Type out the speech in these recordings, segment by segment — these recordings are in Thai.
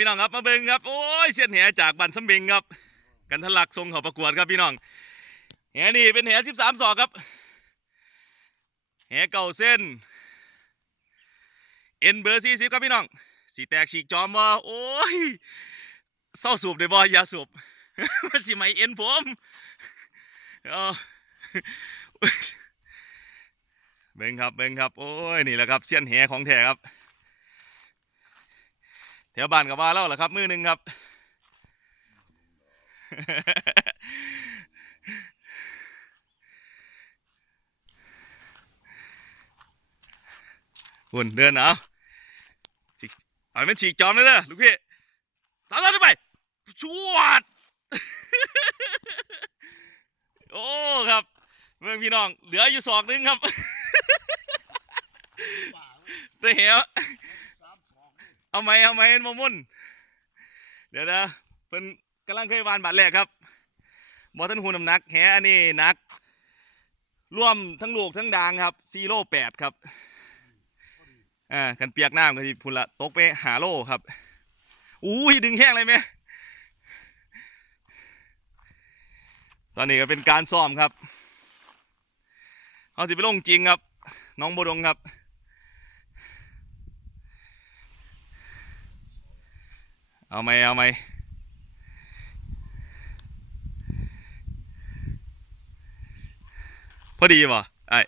พี่น้องครับมาเบิ่งครับโอ้ยเสี้ยนแหจากบันสำเพ็งครับ กันทะลักทรงเขาประกวดครับพี่น้องแหนี่เป็นแหสิบสามศอกครับแหเก่าเส้นเอ็นเบอร์สี่สิบครับพี่น้องสีแตกฉีกจอมว่าโอ้ยเศร้าสูบได้บ่อยาสูบมันสิไหมเอ็นผมเบิ่งครับเบิ่งครับ โอ้ย นี่แหละครับเสี้ยนแหของแท้ครับ แถวบ้านกับว่าเล่าแหละครับ มือหนึ่งครับ หุ่นเดินเอาฉีกเอาเป็นฉีกจอมเลยเด้อลูกพี่สามารถไปชวด โอ้ครับ เมืองพี่น้อง เหลืออยู่ศอกหนึงครับแต่เหว เอาไหมเอาไหมเห็นบ่มุ่นเดี๋ยวนะเพิ่นกำลังเคยวานบาดแรกครับบอท่านหูน้ำหนักแหอันนี้หนัก ร่วมทั้งลูกทั้งดางครับซีโร่แปดครับอ่ากันเปียกน้ำกันที่พุ่นละตกไปหาโลครับอู้ยดึงแห้งเลยไหมตอนนี้ก็เป็นการซ้อมครับเขาสิไปลงจริงครับ น้องโบดงครับ เอาไหมเอาไหมพอดีป่ะไอ้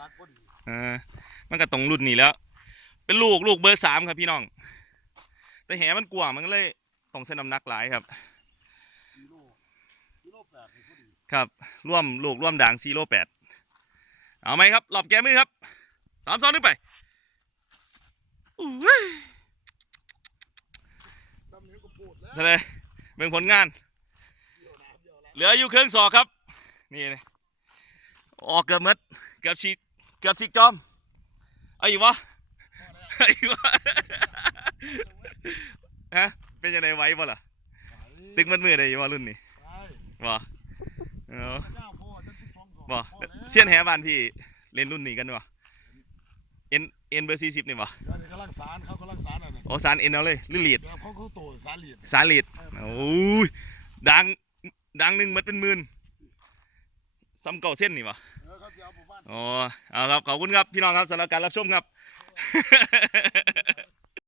นักพอดีเออมันก็ตรงรุ่นนี้แล้ว เป็นลูกลูกเบอร์สามครับพี่น้อง แต่แหมันกว่ามันก็เลยต้องเส้นน้ำหนักหลายครับกิโลกิโลแปดพอดีครับร่วมลูกร่วมด่างซีโร่แปดเอาไหมครับหลอบแกมือครับสามสองหนึ่งไปอุ้ย ดำเหนียวก็พูดแล้วทะเลเมืองผลงานเดี๋ยวน้ำเดี๋ยวละเหลืออยู่เครื่องศอกครับ นี่นะออกเกือบหมดเกือบฉีกเกือบฉีกจอม เอาอยู่วะเอาอยู่วะฮะ เป็นยังไงไหวบ่ล่ะตึกมันมือได้อยู่วะรุ่นนี้ไปบ่เออเจ้าพ่อจะสิบสองสองบ่พอแล้วเสี้ยนแหบานพี่เล่นรุ่นนี้กันวะเอ็นเอ็นเบอร์สี่สิบนี่บ่เดี๋ยวนี้กำลังสารเขากำลังสาร อะไรโอ้สารเอ็นเอาเลยหรือลีดเดี๋ยวเขาเขาโตสารเหรียญสารลีดโอ้ยดังดังหนึ่งมันเป็นหมื่นซ้ำเก่าเส้นนี่บ่เออเขาจะเอาหมู่บ้าน อ๋อเอาครับขอบคุณครับพี่น้องครับสำหรับการรับชมครับ